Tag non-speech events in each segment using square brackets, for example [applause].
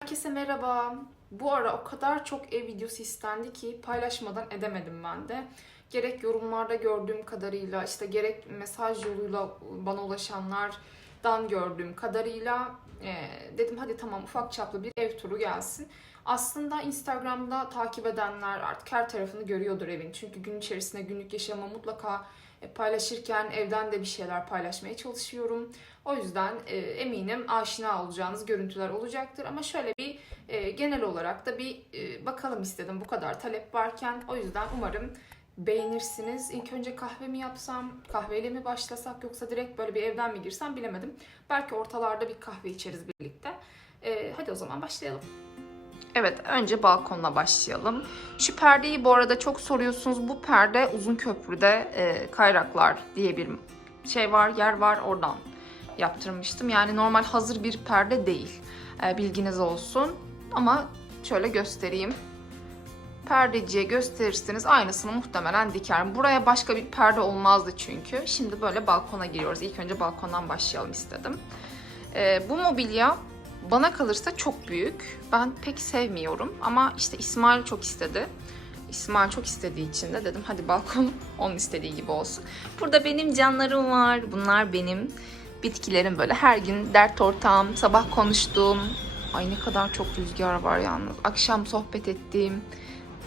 Herkese merhaba. Bu ara o kadar çok ev videosu istendi ki paylaşmadan edemedim ben de. Gerek yorumlarda gördüğüm kadarıyla işte gerek mesaj yoluyla bana ulaşanlardan gördüğüm kadarıyla e, dedim hadi tamam ufak çaplı bir ev turu gelsin. Aslında Instagram'da takip edenler artık her tarafını görüyordur evin. Çünkü gün içerisinde günlük yaşamı mutlaka e, paylaşırken evden de bir şeyler paylaşmaya çalışıyorum. O yüzden e, eminim aşina olacağınız görüntüler olacaktır. Ama şöyle bir e, genel olarak da bir e, bakalım istedim bu kadar talep varken. O yüzden umarım beğenirsiniz. İlk önce kahve mi yapsam, kahveyle mi başlasak yoksa direkt böyle bir evden mi girsem bilemedim. Belki ortalarda bir kahve içeriz birlikte. E, hadi o zaman başlayalım. Evet, önce balkonla başlayalım. Şu perdeyi bu arada çok soruyorsunuz. Bu perde uzun köprüde e, kayraklar diye bir şey var, yer var oradan yaptırmıştım. Yani normal hazır bir perde değil. E, bilginiz olsun. Ama şöyle göstereyim. Perdeciye gösterirseniz aynısını muhtemelen diker. Buraya başka bir perde olmazdı çünkü. Şimdi böyle balkona giriyoruz. İlk önce balkondan başlayalım istedim. E, bu mobilya bana kalırsa çok büyük. Ben pek sevmiyorum ama işte İsmail çok istedi. İsmail çok istediği için de dedim hadi balkon [laughs] onun istediği gibi olsun. Burada benim canlarım var. Bunlar benim bitkilerim böyle her gün dert ortağım, sabah konuştuğum. Ay ne kadar çok rüzgar var yalnız. Akşam sohbet ettiğim.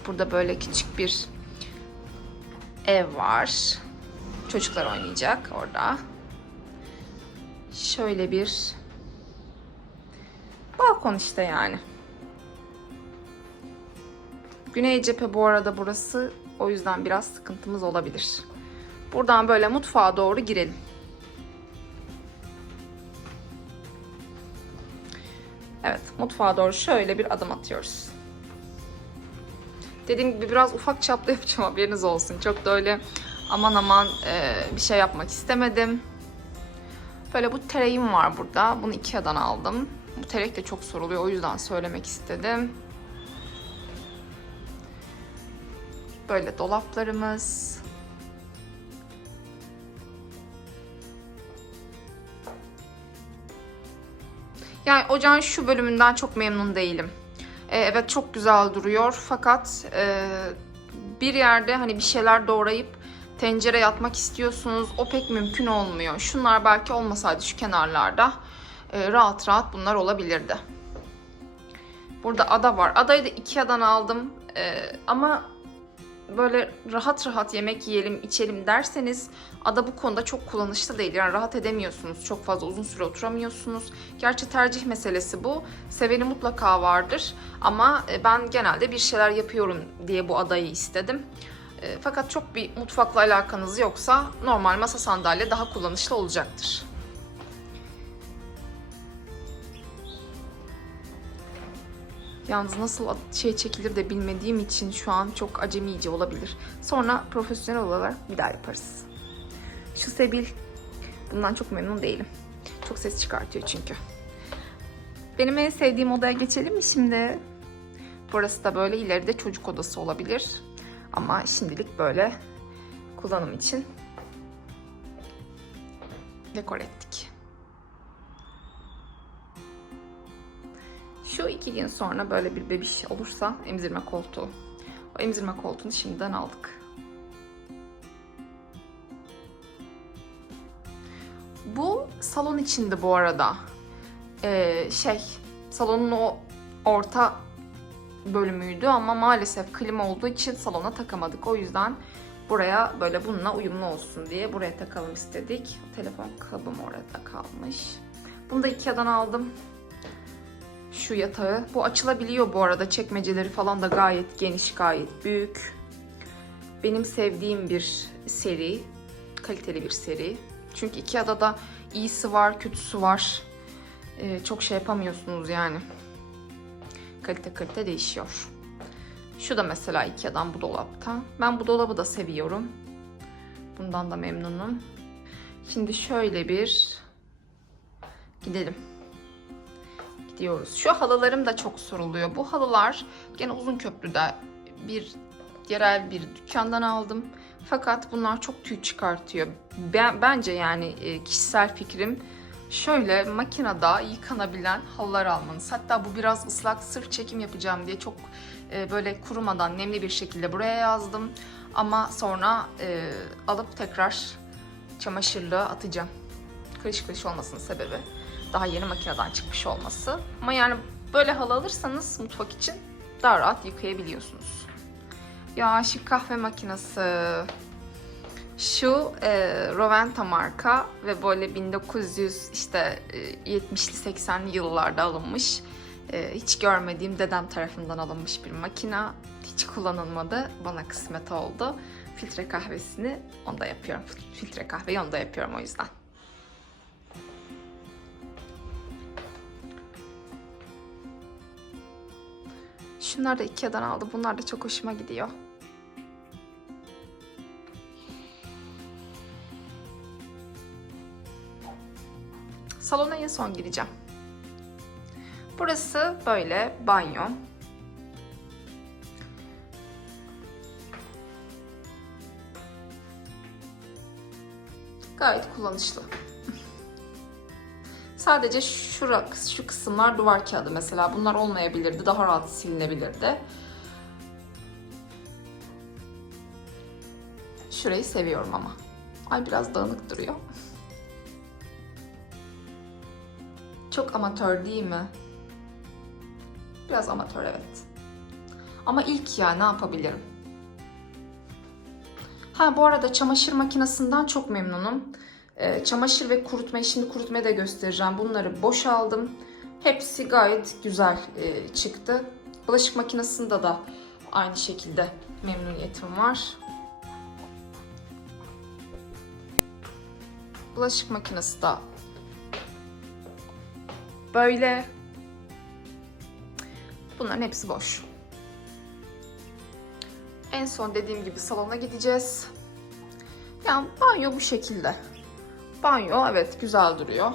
Burada böyle küçük bir ev var. Çocuklar oynayacak orada. Şöyle bir balkon işte yani. Güney cephe bu arada burası. O yüzden biraz sıkıntımız olabilir. Buradan böyle mutfağa doğru girelim. Evet, mutfağa doğru şöyle bir adım atıyoruz. Dediğim gibi biraz ufak çaplı [laughs] yapacağım haberiniz olsun. Çok da öyle aman aman e, bir şey yapmak istemedim. Böyle bu tereğim var burada. Bunu Ikea'dan aldım. Bu terek de çok soruluyor. O yüzden söylemek istedim. Böyle dolaplarımız. Yani ocağın şu bölümünden çok memnun değilim. Ee, evet çok güzel duruyor fakat e, bir yerde hani bir şeyler doğrayıp tencereye atmak istiyorsunuz. O pek mümkün olmuyor. Şunlar belki olmasaydı şu kenarlarda e, rahat rahat bunlar olabilirdi. Burada ada var. Adayı da Ikea'dan aldım. E, ama böyle rahat rahat yemek yiyelim, içelim derseniz ada bu konuda çok kullanışlı değil. Yani rahat edemiyorsunuz. Çok fazla uzun süre oturamıyorsunuz. Gerçi tercih meselesi bu. Seveni mutlaka vardır. Ama e, ben genelde bir şeyler yapıyorum diye bu adayı istedim. E, Fakat çok bir mutfakla alakanız yoksa normal masa sandalye daha kullanışlı olacaktır. Yalnız nasıl şey çekilir de bilmediğim için şu an çok acemice olabilir. Sonra profesyonel olarak bir daha yaparız. Şu Sebil, bundan çok memnun değilim. Çok ses çıkartıyor çünkü. Benim en sevdiğim odaya geçelim mi şimdi? Burası da böyle ileride çocuk odası olabilir. Ama şimdilik böyle kullanım için dekor ettik. Şu iki gün sonra böyle bir bebiş olursa emzirme koltuğu. O emzirme koltuğunu şimdiden aldık. Bu salon içinde bu arada. Ee, şey, salonun o orta bölümüydü ama maalesef klima olduğu için salona takamadık. O yüzden buraya böyle bununla uyumlu olsun diye buraya takalım istedik. Telefon kabım orada kalmış. Bunu da Ikea'dan aldım şu yatağı. Bu açılabiliyor bu arada. Çekmeceleri falan da gayet geniş, gayet büyük. Benim sevdiğim bir seri. Kaliteli bir seri. Çünkü Ikea'da da iyisi var, kötüsü var. Ee, çok şey yapamıyorsunuz yani. Kalite kalite değişiyor. Şu da mesela Ikea'dan bu dolapta. Ben bu dolabı da seviyorum. Bundan da memnunum. Şimdi şöyle bir gidelim diyoruz. Şu halılarım da çok soruluyor. Bu halılar gene uzun köprüde bir yerel bir dükkandan aldım. Fakat bunlar çok tüy çıkartıyor. Ben, bence yani e, kişisel fikrim Şöyle makinede yıkanabilen halılar almanız. Hatta bu biraz ıslak sırf çekim yapacağım diye çok e, böyle kurumadan nemli bir şekilde buraya yazdım. Ama sonra e, alıp tekrar çamaşırlığa atacağım. Kırış kırış olmasının sebebi daha yeni makineden çıkmış olması. Ama yani böyle halı alırsanız mutfak için daha rahat yıkayabiliyorsunuz. Ya şu kahve makinesi. Şu e, Roventa marka ve böyle 1900 işte e, 70'li 80'li yıllarda alınmış. E, hiç görmediğim dedem tarafından alınmış bir makina. Hiç kullanılmadı. Bana kısmet oldu. Filtre kahvesini onda yapıyorum. Filtre kahveyi onda yapıyorum o yüzden. Şunlar da Ikea'dan aldı. Bunlar da çok hoşuma gidiyor. Salona en son gireceğim. Burası böyle banyo. Gayet kullanışlı. Sadece şura, şu kısımlar duvar kağıdı mesela. Bunlar olmayabilirdi. Daha rahat silinebilirdi. Şurayı seviyorum ama. Ay biraz dağınık duruyor. Çok amatör değil mi? Biraz amatör evet. Ama ilk ya ne yapabilirim? Ha bu arada çamaşır makinesinden çok memnunum. Ee, çamaşır ve kurutmayı şimdi kurutmayı da göstereceğim. Bunları boşaldım. Hepsi gayet güzel e, çıktı. Bulaşık makinesinde de aynı şekilde memnuniyetim var. Bulaşık makinesi de böyle. Bunların hepsi boş. En son dediğim gibi salona gideceğiz. Yani banyo bu şekilde. Banyo evet güzel duruyor.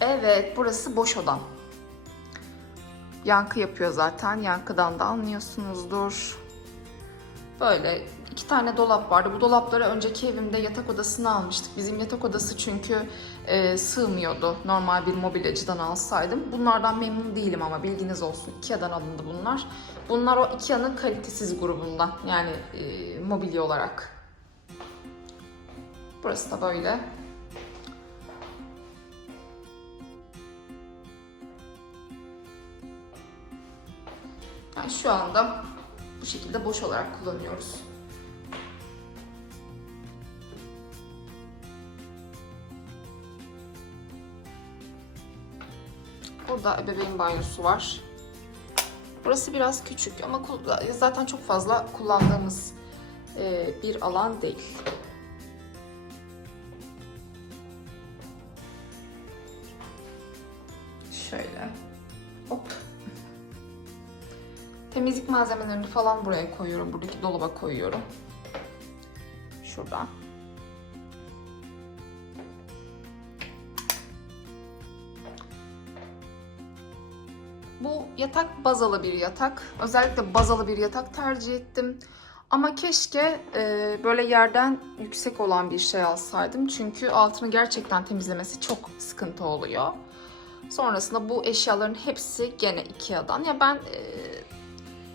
Evet burası boş odam. Yankı yapıyor zaten. Yankıdan da anlıyorsunuzdur. Böyle iki tane dolap vardı. Bu dolapları önceki evimde yatak odasına almıştık. Bizim yatak odası çünkü e, sığmıyordu. Normal bir mobilyacıdan alsaydım. Bunlardan memnun değilim ama bilginiz olsun. Ikea'dan alındı bunlar. Bunlar o Ikea'nın kalitesiz grubundan. Yani e, mobilya olarak. Burası da böyle. Yani şu anda bu şekilde boş olarak kullanıyoruz. Burada ebeveyn banyosu var. Burası biraz küçük ama zaten çok fazla kullandığımız e, bir alan değil. Temizlik malzemelerini falan buraya koyuyorum. Buradaki dolaba koyuyorum. Şuradan. Bu yatak bazalı bir yatak. Özellikle bazalı bir yatak tercih ettim. Ama keşke e, böyle yerden yüksek olan bir şey alsaydım. Çünkü altını gerçekten temizlemesi çok sıkıntı oluyor. Sonrasında bu eşyaların hepsi gene Ikea'dan. Ya ben e,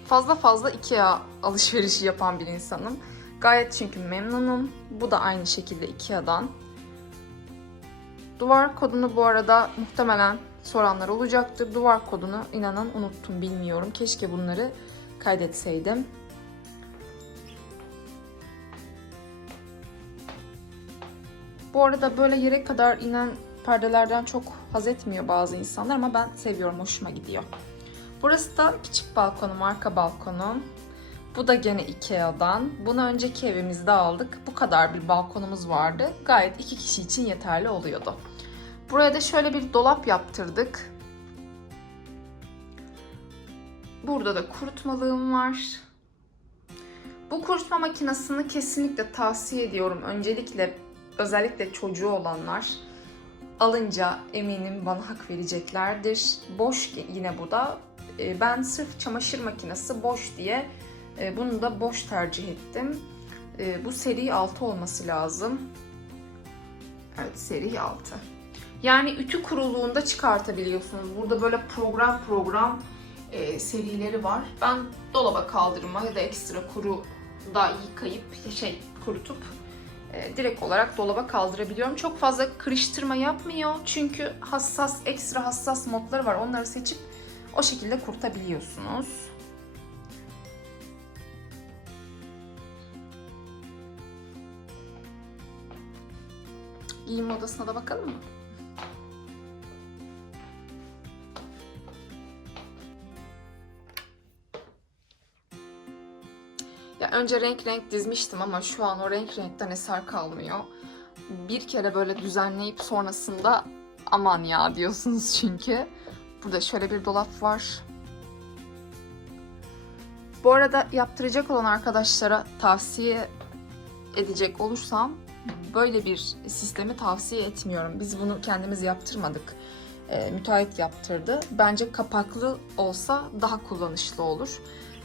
fazla fazla Ikea alışverişi yapan bir insanım. Gayet çünkü memnunum. Bu da aynı şekilde Ikea'dan. Duvar kodunu bu arada muhtemelen soranlar olacaktır. Duvar kodunu inanın unuttum bilmiyorum. Keşke bunları kaydetseydim. Bu arada böyle yere kadar inen perdelerden çok haz etmiyor bazı insanlar ama ben seviyorum, hoşuma gidiyor. Burası da küçük balkonum, arka balkonum. Bu da gene Ikea'dan. Bunu önceki evimizde aldık. Bu kadar bir balkonumuz vardı. Gayet iki kişi için yeterli oluyordu. Buraya da şöyle bir dolap yaptırdık. Burada da kurutmalığım var. Bu kurutma makinesini kesinlikle tavsiye ediyorum. Öncelikle özellikle çocuğu olanlar alınca eminim bana hak vereceklerdir. Boş yine bu da. Ee, Ben sırf çamaşır makinesi boş diye e, bunu da boş tercih ettim. E, Bu seri 6 olması lazım. Evet seri 6. Yani ütü kuruluğunda çıkartabiliyorsunuz. Burada böyle program program e, serileri var. Ben dolaba kaldırma ya da ekstra kuru da yıkayıp şey kurutup e, direkt olarak dolaba kaldırabiliyorum. Çok fazla kırıştırma yapmıyor. Çünkü hassas, ekstra hassas modları var. Onları seçip o şekilde kurutabiliyorsunuz. Giyinme odasına da bakalım mı? Ya önce renk renk dizmiştim ama şu an o renk renkten eser kalmıyor. Bir kere böyle düzenleyip sonrasında aman ya diyorsunuz çünkü. Burada şöyle bir dolap var. Bu arada yaptıracak olan arkadaşlara tavsiye edecek olursam böyle bir sistemi tavsiye etmiyorum. Biz bunu kendimiz yaptırmadık. E, müteahhit yaptırdı. Bence kapaklı olsa daha kullanışlı olur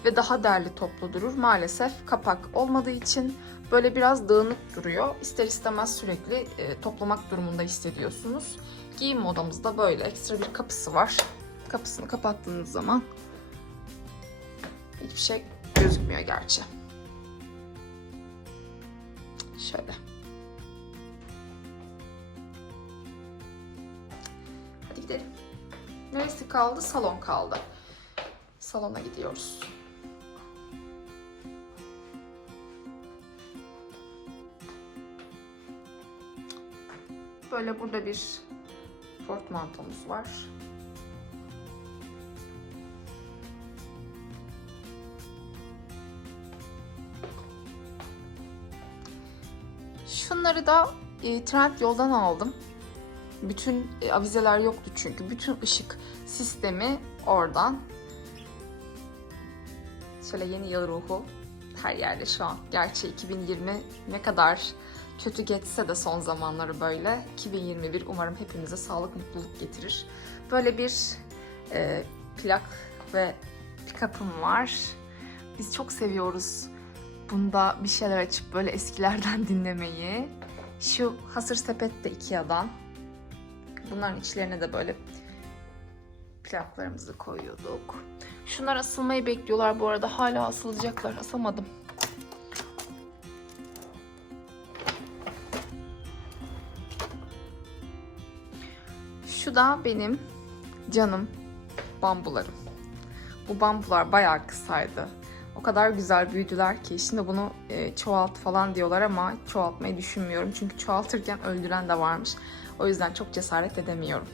ve daha derli toplu durur. Maalesef kapak olmadığı için böyle biraz dağınık duruyor. İster istemez sürekli e, toplamak durumunda hissediyorsunuz. Giyim odamızda böyle ekstra bir kapısı var. Kapısını kapattığınız zaman hiçbir şey gözükmüyor gerçi. Şöyle. Hadi gidelim. Neresi kaldı? Salon kaldı. Salona gidiyoruz. Böyle burada bir portmantomuz var. Şunları da e, trend yoldan aldım. Bütün e, avizeler yoktu çünkü. Bütün ışık sistemi oradan. Şöyle yeni yıl ruhu her yerde şu an. Gerçi 2020 ne kadar kötü geçse de son zamanları böyle. 2021 umarım hepimize sağlık, mutluluk getirir. Böyle bir e, plak ve pick-up'ım var. Biz çok seviyoruz bunda bir şeyler açıp böyle eskilerden [laughs] dinlemeyi. Şu hasır sepet de Ikea'dan. Bunların içlerine de böyle plaklarımızı koyuyorduk. Şunlar asılmayı bekliyorlar bu arada. Hala asılacaklar. Asamadım. Şu da benim canım bambularım. Bu bambular bayağı kısaydı. O kadar güzel büyüdüler ki şimdi bunu e, çoğalt falan diyorlar ama çoğaltmayı düşünmüyorum. Çünkü çoğaltırken öldüren de varmış. O yüzden çok cesaret edemiyorum.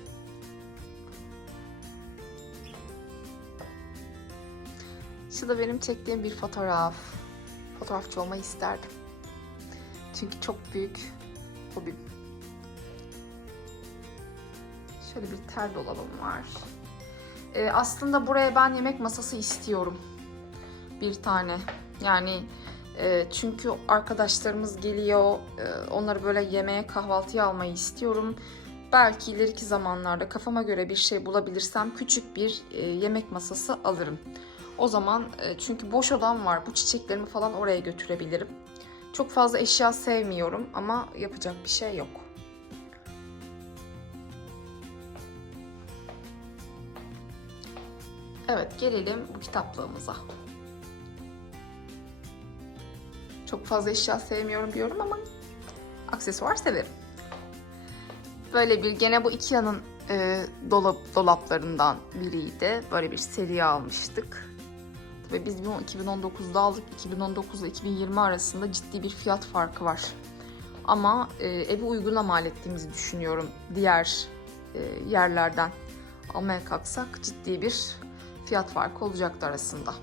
Şu da benim çektiğim bir fotoğraf. Fotoğrafçı olmayı isterdim. Çünkü çok büyük hobim. Şöyle bir tel dolabım var. Ee, aslında buraya ben yemek masası istiyorum. Bir tane. Yani e, çünkü arkadaşlarımız geliyor. E, onları böyle yemeğe kahvaltıya almayı istiyorum. Belki ileriki zamanlarda kafama göre bir şey bulabilirsem küçük bir e, yemek masası alırım. O zaman e, çünkü boş odam var. Bu çiçeklerimi falan oraya götürebilirim. Çok fazla eşya sevmiyorum ama yapacak bir şey yok. Evet gelelim bu kitaplığımıza. Çok fazla eşya sevmiyorum diyorum ama aksesuar severim. Böyle bir gene bu Ikea'nın e, dolap dolaplarından biriydi. Böyle bir seri almıştık. Tabii biz bunu 2019'da aldık. 2019 ile 2020 arasında ciddi bir fiyat farkı var. Ama e, evi uyguna mal ettiğimizi düşünüyorum. Diğer e, yerlerden almaya kalksak ciddi bir fiyat farkı olacaktı arasında.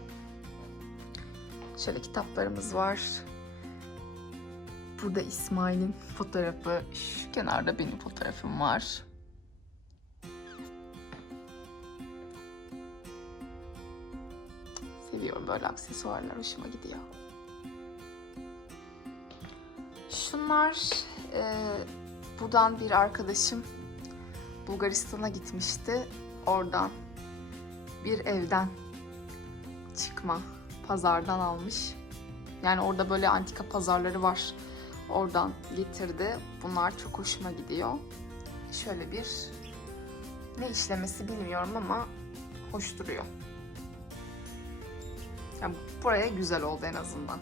Şöyle kitaplarımız var. Burada İsmail'in fotoğrafı. Şu kenarda benim fotoğrafım var. Seviyorum böyle aksesuarlar. Hoşuma gidiyor. Şunlar e, buradan bir arkadaşım Bulgaristan'a gitmişti. Oradan bir evden çıkma pazardan almış. Yani orada böyle antika pazarları var. oradan getirdi. Bunlar çok hoşuma gidiyor. Şöyle bir ne işlemesi bilmiyorum ama hoş duruyor. Yani buraya güzel oldu en azından.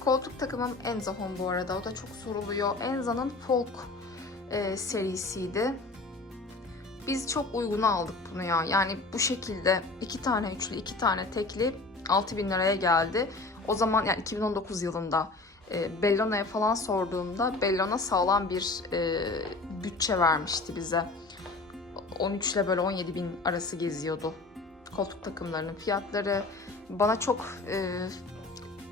Koltuk takımım Enza Home bu arada. O da çok soruluyor. Enza'nın Folk e, serisiydi. Biz çok uyguna aldık bunu ya. Yani bu şekilde iki tane üçlü, iki tane tekli 6000 liraya geldi. O zaman yani 2019 yılında e, Bellona'ya falan sorduğumda Bellona sağlam bir e, bütçe vermişti bize. 13 ile böyle 17 bin arası geziyordu koltuk takımlarının fiyatları. Bana çok e,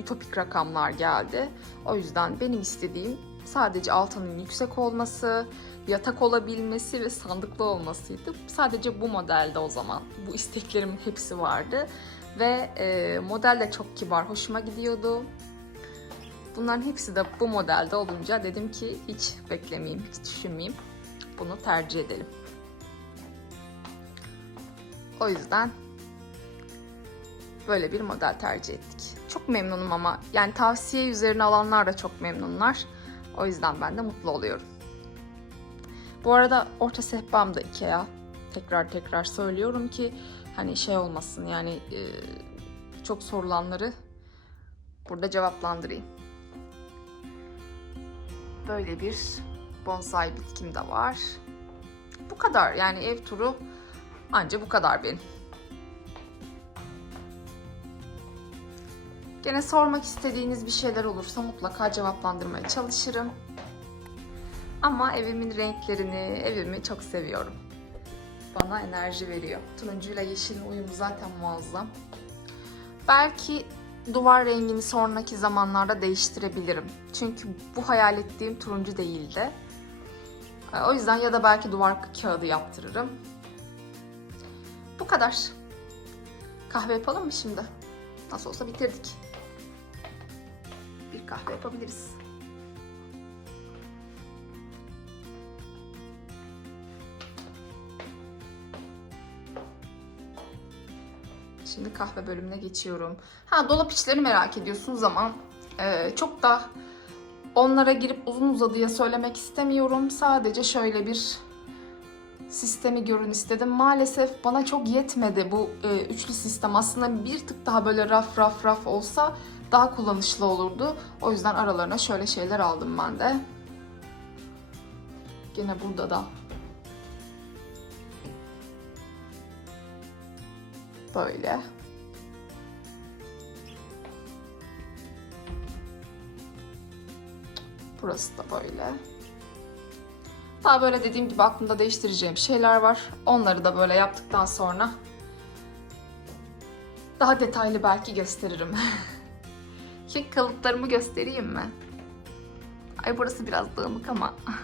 ütopik rakamlar geldi. O yüzden benim istediğim sadece altının yüksek olması, yatak olabilmesi ve sandıklı olmasıydı. Sadece bu modelde o zaman. Bu isteklerimin hepsi vardı. Ve e, model de çok kibar, hoşuma gidiyordu. Bunların hepsi de bu modelde olunca dedim ki hiç beklemeyeyim, hiç düşünmeyeyim. Bunu tercih edelim. O yüzden böyle bir model tercih ettik. Çok memnunum ama yani tavsiye üzerine alanlar da çok memnunlar. O yüzden ben de mutlu oluyorum. Bu arada orta sehpam da Ikea. Tekrar tekrar söylüyorum ki hani şey olmasın yani e, çok sorulanları burada cevaplandırayım. Böyle bir bonsai bitkim de var. Bu kadar yani ev turu anca bu kadar benim. Gene sormak istediğiniz bir şeyler olursa mutlaka cevaplandırmaya çalışırım. Ama evimin renklerini, evimi çok seviyorum. Bana enerji veriyor. Turuncuyla yeşilin uyumu zaten muazzam. Belki duvar rengini sonraki zamanlarda değiştirebilirim. Çünkü bu hayal ettiğim turuncu değildi. O yüzden ya da belki duvar kağıdı yaptırırım. Bu kadar. Kahve yapalım mı şimdi? Nasıl olsa bitirdik. Kahve yapabiliriz. Şimdi kahve bölümüne geçiyorum. Ha dolap içleri merak ediyorsunuz ama e, çok da onlara girip uzun uzadıya söylemek istemiyorum. Sadece şöyle bir sistemi görün istedim. Maalesef bana çok yetmedi bu e, üçlü sistem. Aslında bir tık daha böyle raf raf raf olsa daha kullanışlı olurdu. O yüzden aralarına şöyle şeyler aldım ben de. Gene burada da böyle. Burası da böyle. Daha böyle dediğim gibi aklımda değiştireceğim şeyler var. Onları da böyle yaptıktan sonra daha detaylı belki gösteririm. [laughs] Kek kalıplarımı göstereyim mi? Ay burası biraz dağınık ama. [laughs]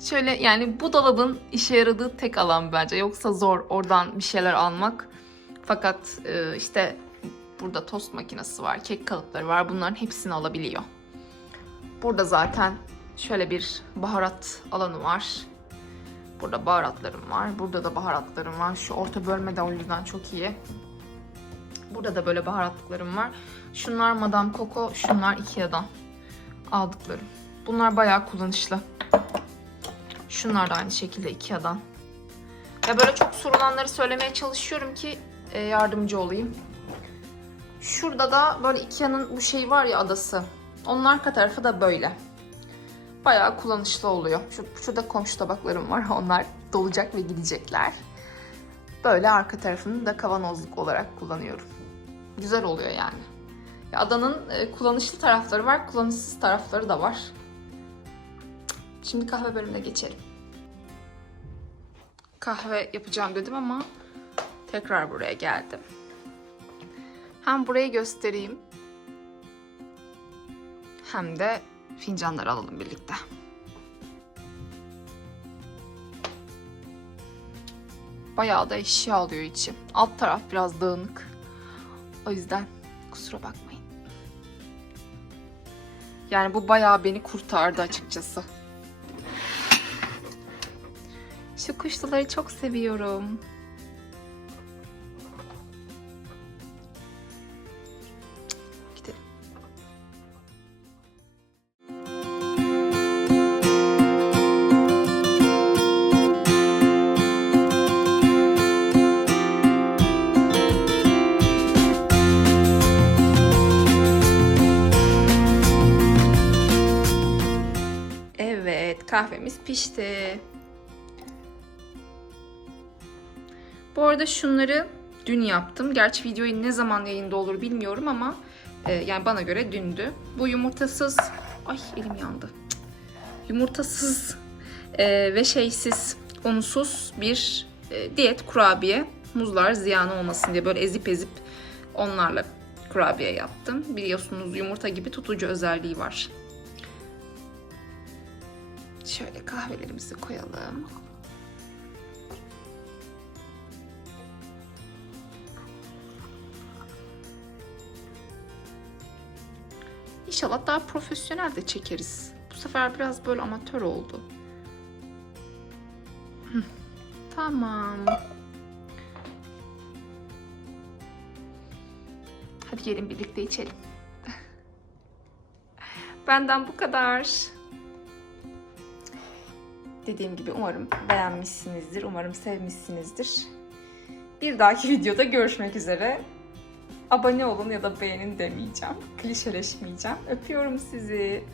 Şöyle yani bu dolabın işe yaradığı tek alan bence. Yoksa zor oradan bir şeyler almak. Fakat e, işte burada tost makinesi var, kek kalıpları var. Bunların hepsini alabiliyor. Burada zaten şöyle bir baharat alanı var. Burada baharatlarım var. Burada da baharatlarım var. Şu orta bölme de o yüzden çok iyi. Burada da böyle baharatlıklarım var. Şunlar Madame Coco, şunlar Ikea'dan aldıklarım. Bunlar bayağı kullanışlı. Şunlar da aynı şekilde Ikea'dan. Ya böyle çok sorulanları söylemeye çalışıyorum ki e, yardımcı olayım. Şurada da böyle Ikea'nın bu şey var ya adası. Onun arka tarafı da böyle. Bayağı kullanışlı oluyor. Şu, şurada komşu tabaklarım var. [laughs] Onlar dolacak ve gidecekler. Böyle arka tarafını da kavanozluk olarak kullanıyorum. Güzel oluyor yani. Ya adanın e, kullanışlı tarafları var, kullanışsız tarafları da var. Şimdi kahve bölümüne geçelim. Kahve yapacağım dedim ama tekrar buraya geldim. Hem burayı göstereyim hem de fincanları alalım birlikte. Bayağı da eşya alıyor içi. Alt taraf biraz dağınık. O yüzden kusura bakmayın. Yani bu bayağı beni kurtardı açıkçası. Şu kuşları çok seviyorum. Kahvemiz pişti. Bu arada şunları dün yaptım. Gerçi videoyu ne zaman yayında olur bilmiyorum ama e, yani bana göre dündü. Bu yumurtasız... Ay elim yandı. Yumurtasız e, ve şeysiz, unsuz bir e, diyet kurabiye. Muzlar ziyan olmasın diye böyle ezip ezip onlarla kurabiye yaptım. Biliyorsunuz yumurta gibi tutucu özelliği var. Şöyle kahvelerimizi koyalım. İnşallah daha profesyonel de çekeriz. Bu sefer biraz böyle amatör oldu. Tamam. Hadi gelin birlikte içelim. Benden bu kadar. Dediğim gibi umarım beğenmişsinizdir. Umarım sevmişsinizdir. Bir dahaki videoda görüşmek üzere. Abone olun ya da beğenin demeyeceğim. Klişeleşmeyeceğim. Öpüyorum sizi.